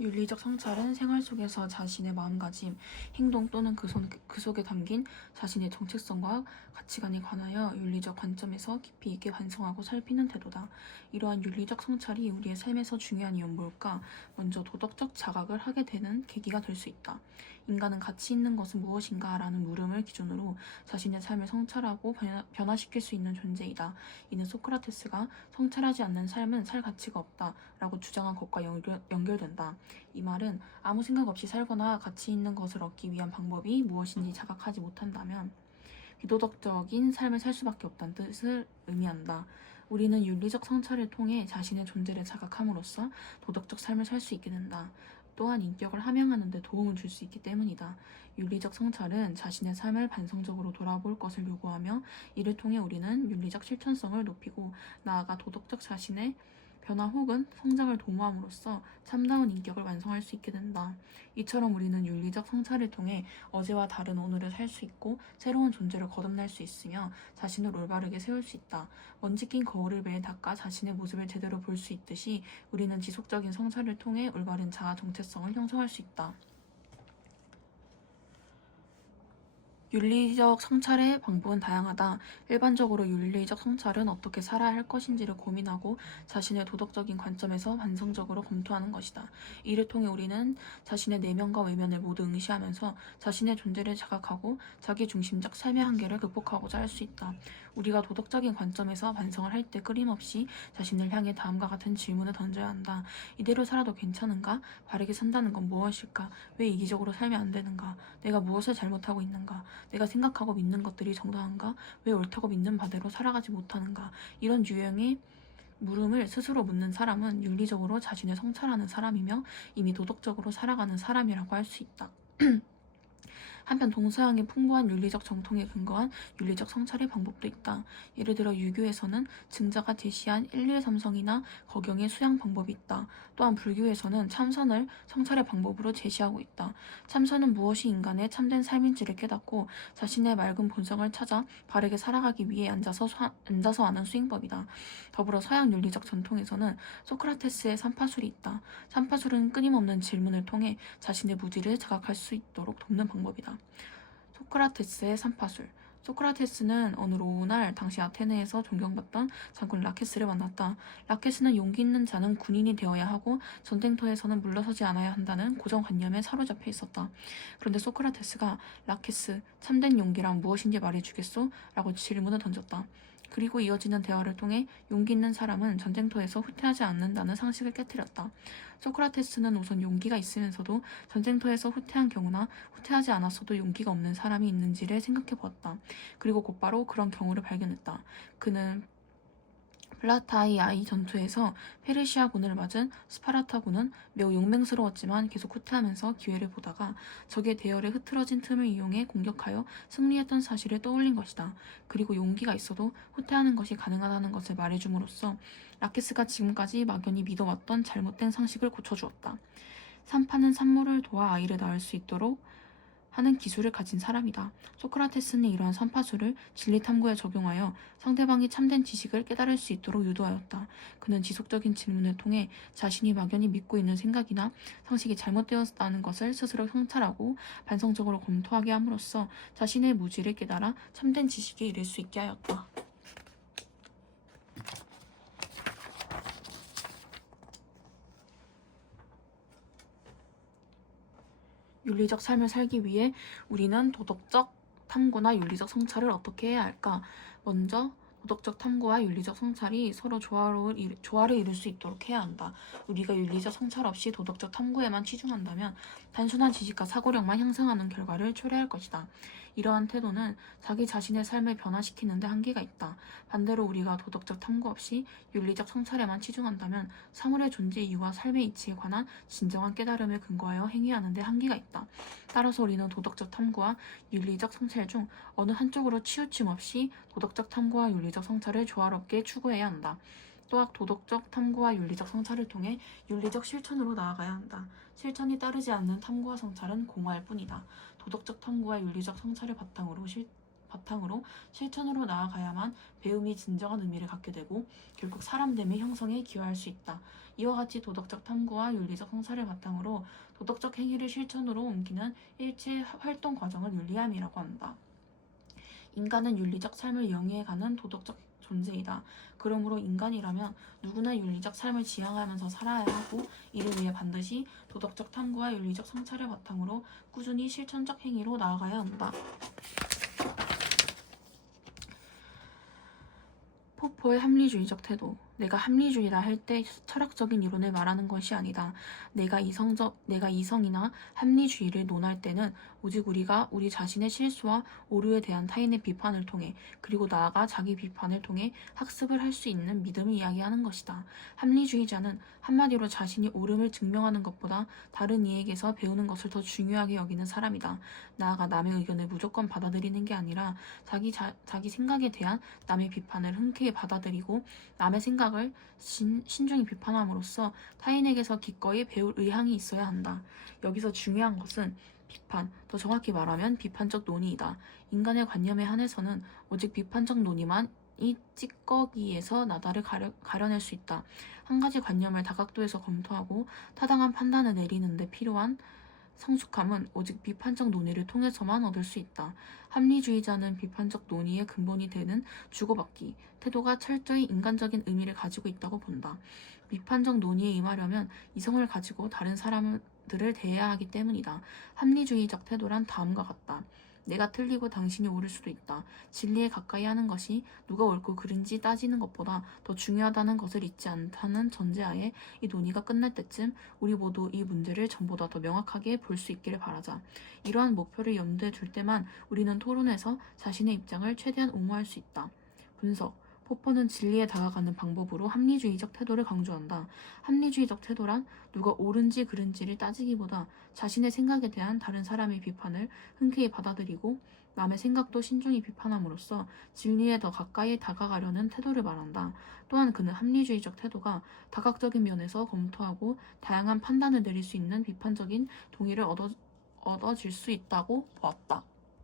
윤리적 성찰은 생활 속에서 자신의 마음가짐, 행동 또는 그 속에 담긴 자신의 정체성과 가치관에 관하여 윤리적 관점에서 깊이 있게 반성하고 살피는 태도다. 이러한 윤리적 성찰이 우리의 삶에서 중요한 이유는 뭘까? 먼저 도덕적 자각을 하게 되는 계기가 될 수 있다. 인간은 가치 있는 것은 무엇인가? 라는 물음을 기준으로 자신의 삶을 성찰하고 변화시킬 수 있는 존재이다. 이는 소크라테스가 성찰하지 않는 삶은 살 가치가 없다 라고 주장한 것과 연결된다. 이 말은 아무 생각 없이 살거나 가치 있는 것을 얻기 위한 방법이 무엇인지 자각하지 못한다면 비도덕적인 삶을 살 수밖에 없다는 뜻을 의미한다. 우리는 윤리적 성찰을 통해 자신의 존재를 자각함으로써 도덕적 삶을 살 수 있게 된다. 또한 인격을 함양하는 데 도움을 줄 수 있기 때문이다. 윤리적 성찰은 자신의 삶을 반성적으로 돌아볼 것을 요구하며 이를 통해 우리는 윤리적 실천성을 높이고 나아가 도덕적 자신의 변화 혹은 성장을 도모함으로써 참다운 인격을 완성할 수 있게 된다. 이처럼 우리는 윤리적 성찰을 통해 어제와 다른 오늘을 살 수 있고 새로운 존재를 거듭날 수 있으며 자신을 올바르게 세울 수 있다. 먼지 낀 거울을 매일 닦아 자신의 모습을 제대로 볼 수 있듯이 우리는 지속적인 성찰을 통해 올바른 자아 정체성을 형성할 수 있다. 윤리적 성찰의 방법은 다양하다. 일반적으로 윤리적 성찰은 어떻게 살아야 할 것인지를 고민하고 자신의 도덕적인 관점에서 반성적으로 검토하는 것이다. 이를 통해 우리는 자신의 내면과 외면을 모두 응시하면서 자신의 존재를 자각하고 자기중심적 삶의 한계를 극복하고자 할 수 있다. 우리가 도덕적인 관점에서 반성을 할 때 끊임없이 자신을 향해 다음과 같은 질문을 던져야 한다. 이대로 살아도 괜찮은가? 바르게 산다는 건 무엇일까? 왜 이기적으로 살면 안 되는가? 내가 무엇을 잘못하고 있는가? 내가 생각하고 믿는 것들이 정당한가? 왜 옳다고 믿는 바대로 살아가지 못하는가? 이런 유형의 물음을 스스로 묻는 사람은 윤리적으로 자신을 성찰하는 사람이며 이미 도덕적으로 살아가는 사람이라고 할 수 있다. 한편 동서양의 풍부한 윤리적 정통에 근거한 윤리적 성찰의 방법도 있다. 예를 들어 유교에서는 증자가 제시한 일일삼성이나 거경의 수양 방법이 있다. 또한 불교에서는 참선을 성찰의 방법으로 제시하고 있다. 참선은 무엇이 인간의 참된 삶인지를 깨닫고 자신의 맑은 본성을 찾아 바르게 살아가기 위해 앉아서 하는 수행법이다. 더불어 서양 윤리적 전통에서는 소크라테스의 삼파술이 있다. 삼파술은 끊임없는 질문을 통해 자신의 무지를 자각할 수 있도록 돕는 방법이다. 소크라테스의 삼파술. 소크라테스는 어느 오후날 당시 아테네에서 존경받던 장군 라케스를 만났다. 라케스는 용기 있는 자는 군인이 되어야 하고 전쟁터에서는 물러서지 않아야 한다는 고정관념에 사로잡혀 있었다. 그런데 소크라테스가 라케스, 참된 용기란 무엇인지 말해주겠소? 라고 질문을 던졌다. 그리고 이어지는 대화를 통해 용기 있는 사람은 전쟁터에서 후퇴하지 않는다는 상식을 깨뜨렸다. 소크라테스는 우선 용기가 있으면서도 전쟁터에서 후퇴한 경우나 후퇴하지 않았어도 용기가 없는 사람이 있는지를 생각해 보았다. 그리고 곧바로 그런 경우를 발견했다. 그는 플라타이아이 전투에서 페르시아군을 맞은 스파르타군은 매우 용맹스러웠지만 계속 후퇴하면서 기회를 보다가 적의 대열에 흐트러진 틈을 이용해 공격하여 승리했던 사실을 떠올린 것이다. 그리고 용기가 있어도 후퇴하는 것이 가능하다는 것을 말해줌으로써 라케스가 지금까지 막연히 믿어왔던 잘못된 상식을 고쳐주었다. 산파는 산모를 도와 아이를 낳을 수 있도록 하는 기술을 가진 사람이다. 소크라테스는 이러한 산파술을 진리탐구에 적용하여 상대방이 참된 지식을 깨달을 수 있도록 유도하였다. 그는 지속적인 질문을 통해 자신이 막연히 믿고 있는 생각이나 상식이 잘못되었다는 것을 스스로 성찰하고 반성적으로 검토하게 함으로써 자신의 무지를 깨달아 참된 지식에 이를 수 있게 하였다. 윤리적 삶을 살기 위해 우리는 도덕적 탐구나 윤리적 성찰을 어떻게 해야 할까? 먼저 도덕적 탐구와 윤리적 성찰이 서로 조화를 이룰 수 있도록 해야 한다. 우리가 윤리적 성찰 없이 도덕적 탐구에만 치중한다면 단순한 지식과 사고력만 향상하는 결과를 초래할 것이다. 이러한 태도는 자기 자신의 삶을 변화시키는 데 한계가 있다. 반대로 우리가 도덕적 탐구 없이 윤리적 성찰에만 치중한다면 사물의 존재 이유와 삶의 이치에 관한 진정한 깨달음을 근거하여 행위하는 데 한계가 있다. 따라서 우리는 도덕적 탐구와 윤리적 성찰 중 어느 한쪽으로 치우침 없이 도덕적 탐구와 윤리적 성찰을 조화롭게 추구해야 한다. 또한 도덕적 탐구와 윤리적 성찰을 통해 윤리적 실천으로 나아가야 한다. 실천이 따르지 않는 탐구와 성찰은 공허할 뿐이다. 도덕적 탐구와 윤리적 성찰을 바탕으로 바탕으로 실천으로 나아가야만 배움이 진정한 의미를 갖게 되고 결국 사람됨의 형성에 기여할 수 있다. 이와 같이 도덕적 탐구와 윤리적 성찰을 바탕으로 도덕적 행위를 실천으로 옮기는 일체 활동 과정을 윤리함이라고 한다. 인간은 윤리적 삶을 영위해가는 도덕적 존재이다. 그러므로 인간이라면 누구나 윤리적 삶을 지향하면서 살아야 하고 이를 위해 반드시 도덕적 탐구와 윤리적 성찰을 바탕으로 꾸준히 실천적 행위로 나아가야 한다. 포포의 합리주의적 태도. 내가 합리주의라 할 때 철학적인 이론을 말하는 것이 아니다. 내가 이성이나 합리주의를 논할 때는 오직 우리가 우리 자신의 실수와 오류에 대한 타인의 비판을 통해 그리고 나아가 자기 비판을 통해 학습을 할 수 있는 믿음을 이야기하는 것이다. 합리주의자는 한마디로 자신이 옳음을 증명하는 것보다 다른 이에게서 배우는 것을 더 중요하게 여기는 사람이다. 나아가 남의 의견을 무조건 받아들이는 게 아니라 자기 생각에 대한 남의 비판을 흔쾌히 받아들이고 남의 생각을 신중히 비판함으로써 타인에게서 기꺼이 배울 의향이 있어야 한다. 여기서 중요한 것은 비판, 더 정확히 말하면 비판적 논의이다. 인간의 관념에 한해서는 오직 비판적 논의만 이 찌꺼기에서 나다를 가려낼 수 있다. 한 가지 관념을 다각도에서 검토하고 타당한 판단을 내리는 데 필요한 성숙함은 오직 비판적 논의를 통해서만 얻을 수 있다. 합리주의자는 비판적 논의의 근본이 되는 주고받기, 태도가 철저히 인간적인 의미를 가지고 있다고 본다. 비판적 논의에 임하려면 이성을 가지고 다른 사람들을 대해야 하기 때문이다. 합리주의적 태도란 다음과 같다. 내가 틀리고 당신이 옳을 수도 있다. 진리에 가까이 하는 것이 누가 옳고 그른지 따지는 것보다 더 중요하다는 것을 잊지 않다는 전제하에 이 논의가 끝날 때쯤 우리 모두 이 문제를 전보다 더 명확하게 볼 수 있기를 바라자. 이러한 목표를 염두에 둘 때만 우리는 토론에서 자신의 입장을 최대한 옹호할 수 있다. 분석. 포퍼는 진리에 다가가는 방법으로 합리주의적 태도를 강조한다. 합리주의적 태도란 누가 옳은지 그른지를 따지기보다 자신의 생각에 대한 다른 사람의 비판을 흔쾌히 받아들이고 남의 생각도 신중히 비판함으로써 진리에 더 가까이 다가가려는 태도를 말한다. 또한 그는 합리주의적 태도가 다각적인 면에서 검토하고 다양한 판단을 내릴 수 있는 비판적인 동의를 얻어질 수 있다고 보았다.